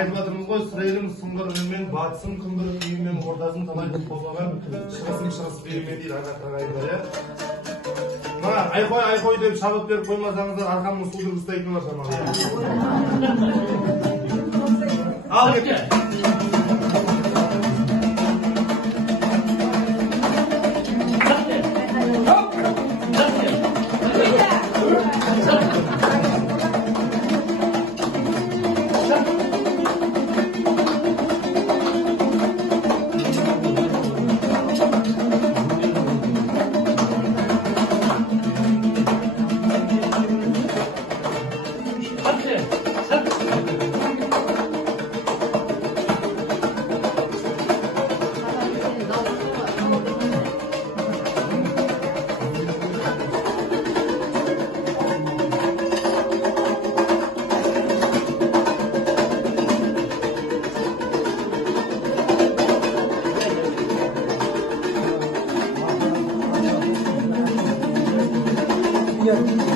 айтып жатырмыз ғой, Сырайылың сұңғыр үнмен, батысың күмбір күйімен, ордасын талай күн қозғаған, шығысың шығыс биімен дейді ағаттан айдар, иә? Мына айқой деп шабыт беріп қоймасаңыздар, арқамның судырып ұстайтыны бар шамалы, иә? Ал кет! Yeah.